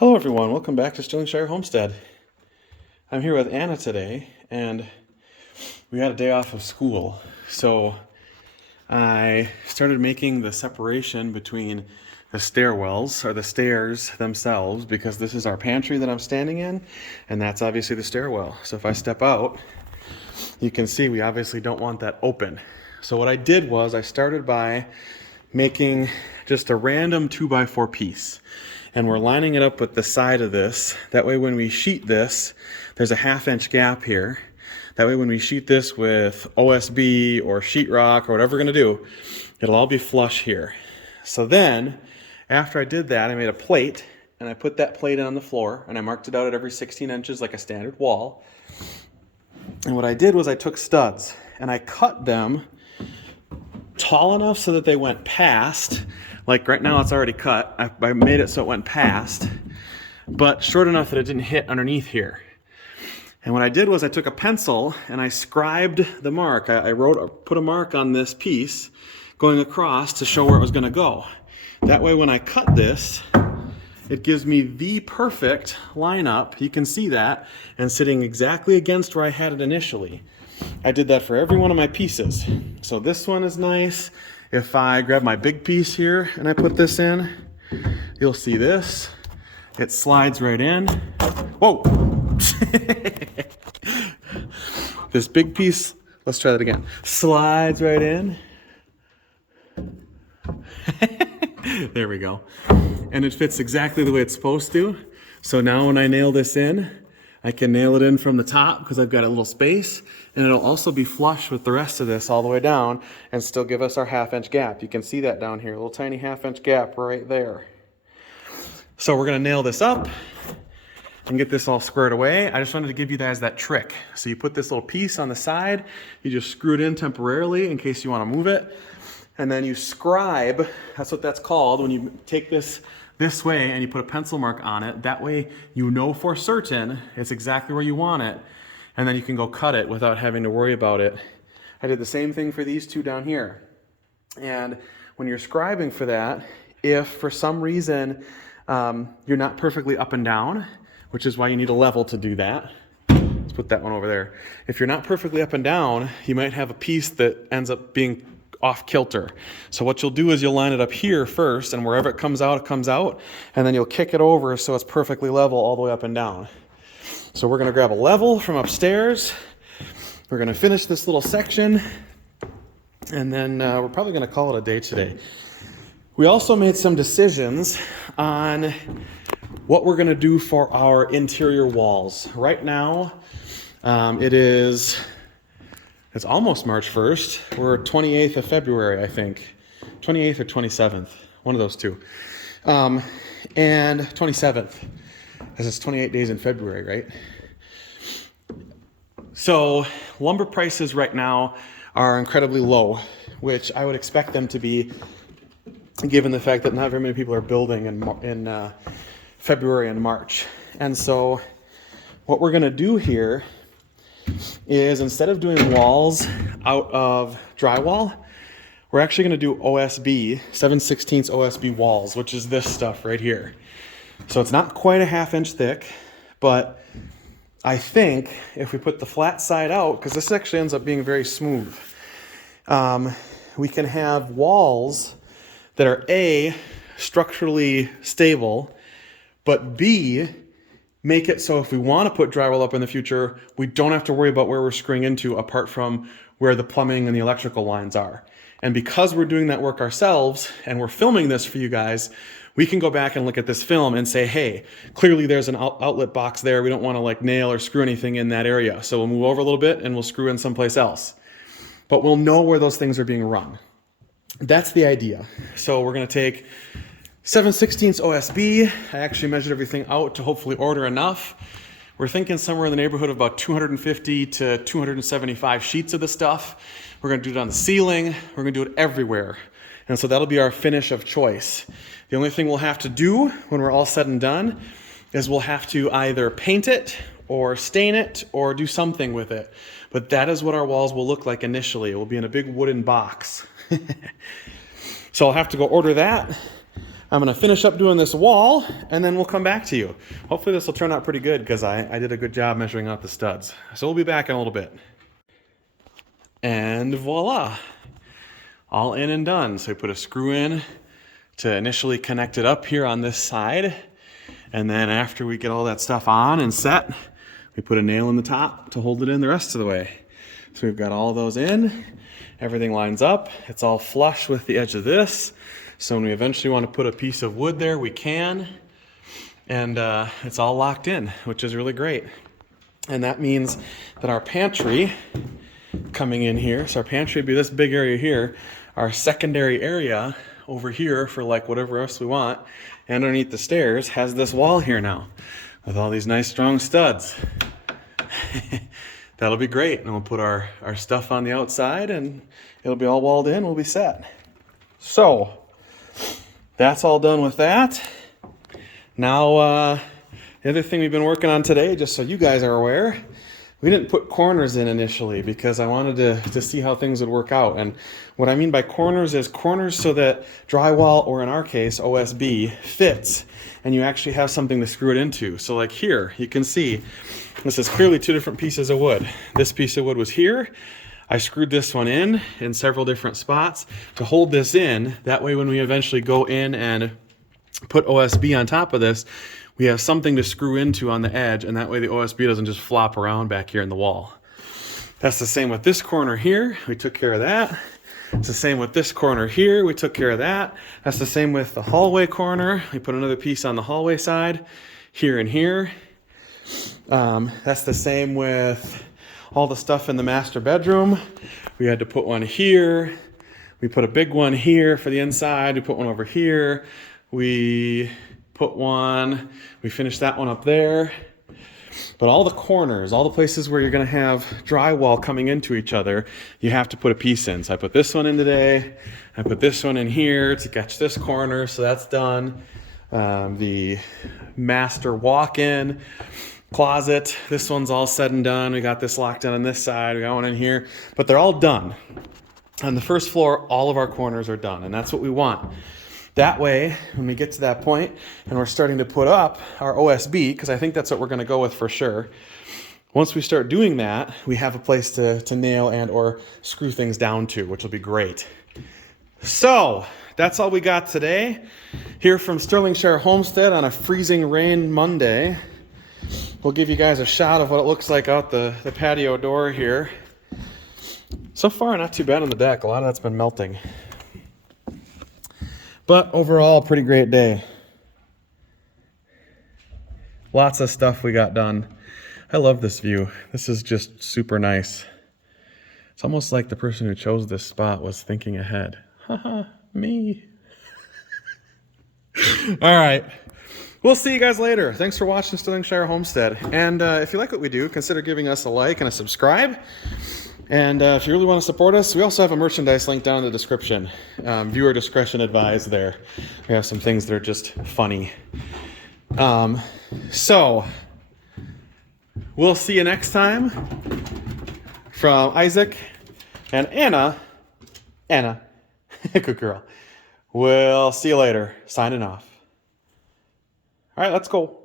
Hello everyone, welcome back to Stirlingshire Homestead. I'm here with Anna today, and we had a day off of school, so I started making the separation between the stairwells, or the stairs themselves, because this is our pantry that I'm standing in, and that's obviously the stairwell. So if I step out, you can see we obviously don't want that open. So what I did was I started by making just a random 2x4 piece. And we're lining it up with the side of this. That way when we sheet this, there's a 1/2 inch gap here. That way when we sheet this with OSB or sheetrock or whatever we're gonna do, it'll all be flush here. So then, after I did that, I made a plate, and I put that plate on the floor, and I marked it out at every 16 inches like a standard wall. And what I did was I took studs, and I cut them tall enough so that they went past. Like right now it's already cut. I made it so it went past, but short enough that it didn't hit underneath here. And what I did was I took a pencil and I scribed the mark. I put a mark on this piece going across to show where it was gonna go. That way when I cut this, it gives me the perfect lineup. You can see that, and sitting exactly against where I had it initially. I did that for every one of my pieces. So this one is nice. If I grab my big piece here and I put this in, you'll see this. It slides right in. Whoa! This big piece, let's try that again. Slides right in. There we go. And it fits exactly the way it's supposed to. So now when I nail this in, I can nail it in from the top because I've got a little space, and it'll also be flush with the rest of this all the way down and still give us our 1/2 inch gap. You can see that down here, a little tiny 1/2 inch gap right there. So we're gonna nail this up and get this all squared away. I just wanted to give you guys that trick. So you put this little piece on the side, you just screw it in temporarily in case you wanna move it, and then you scribe, that's what that's called, when you take this way and you put a pencil mark on it. That way you know for certain it's exactly where you want it, and then you can go cut it without having to worry about it. I did the same thing for these two down here. And when you're scribing for that, if for some reason you're not perfectly up and down, which is why you need a level to do that. Let's put that one over there. If you're not perfectly up and down, you might have a piece that ends up being off kilter. So what you'll do is you'll line it up here first, and wherever it comes out, and then you'll kick it over so it's perfectly level all the way up and down. So we're gonna grab a level from upstairs. We're gonna finish this little section, and then we're probably gonna call it a day today. We also made some decisions on what we're gonna do for our interior walls. Right now, it's almost March 1st. We're 28th of February, I think. 28th or 27th, one of those two. And 27th, because it's 28 days in February, right? So lumber prices right now are incredibly low, which I would expect them to be, given the fact that not very many people are building in February and March. And so what we're gonna do here is, instead of doing walls out of drywall, we're actually going to do OSB, 7/16 OSB walls, which is this stuff right here. So it's not quite a 1/2 inch thick, but I think if we put the flat side out, because this actually ends up being very smooth, we can have walls that are A, structurally stable, but B, make it so if we want to put drywall up in the future, we don't have to worry about where we're screwing into apart from where the plumbing and the electrical lines are. And because we're doing that work ourselves and we're filming this for you guys, we can go back and look at this film and say, hey, clearly there's an outlet box there. We don't want to like nail or screw anything in that area. So we'll move over a little bit and we'll screw in someplace else. But we'll know where those things are being run. That's the idea. So we're going to take 7/16 OSB. I actually measured everything out to hopefully order enough. We're thinking somewhere in the neighborhood of about 250 to 275 sheets of this stuff. We're gonna do it on the ceiling. We're gonna do it everywhere. And so that'll be our finish of choice. The only thing we'll have to do when we're all said and done is we'll have to either paint it or stain it or do something with it. But that is what our walls will look like initially. It will be in a big wooden box. So I'll have to go order that. I'm going to finish up doing this wall, and then we'll come back to you. Hopefully this will turn out pretty good because I did a good job measuring out the studs. So we'll be back in a little bit. And voila, all in and done. So we put a screw in to initially connect it up here on this side. And then after we get all that stuff on and set, we put a nail in the top to hold it in the rest of the way. So we've got all those in, everything lines up. It's all flush with the edge of this. So when we eventually want to put a piece of wood there, we can. And it's all locked in, which is really great. And that means that our pantry coming in here, so our pantry would be this big area here, our secondary area over here for like whatever else we want, and underneath the stairs has this wall here now with all these nice strong studs. That'll be great. And we'll put our stuff on the outside and it'll be all walled in, we'll be set. So that's all done with that. Now, the other thing we've been working on today, just so you guys are aware, we didn't put corners in initially because I wanted to see how things would work out. And what I mean by corners is corners so that drywall, or in our case, OSB, fits and you actually have something to screw it into. So like here, you can see this is clearly two different pieces of wood. This piece of wood was here. I screwed this one in several different spots to hold this in. That way when we eventually go in and put OSB on top of this, we have something to screw into on the edge, and that way the OSB doesn't just flop around back here in the wall. That's the same with this corner here. We took care of that. It's the same with this corner here. We took care of that. That's the same with the hallway corner. We put another piece on the hallway side, here and here. That's the same with all the stuff in the master bedroom. We had to put one here. We put a big one here for the inside. We put one over here. We put one, we finished that one up there. But all the corners, all the places where you're gonna have drywall coming into each other, you have to put a piece in. So I put this one in today. I put this one in here to catch this corner, so that's done. The master walk-in closet, this one's all said and done. We got this locked in on this side, we got one in here, but they're all done. On the first floor, all of our corners are done, and that's what we want. That way, when we get to that point and we're starting to put up our OSB, because I think that's what we're going to go with for sure, once we start doing that, we have a place to nail and or screw things down to, which will be great. So that's all we got today here from Stirlingshire Homestead on a freezing rain Monday. We'll give you guys a shot of what it looks like out the patio door here. So far, not too bad on the deck. A lot of that's been melting. But overall, pretty great day. Lots of stuff we got done. I love this view. This is just super nice. It's almost like the person who chose this spot was thinking ahead. Haha, me. All right. We'll see you guys later. Thanks for watching Stirlingshire Homestead. And if you like what we do, consider giving us a like and a subscribe. And if you really want to support us, we also have a merchandise link down in the description. Viewer discretion advised there. We have some things that are just funny. So, we'll see you next time. From Isaac and Anna. Good girl. We'll see you later. Signing off. All right, let's go.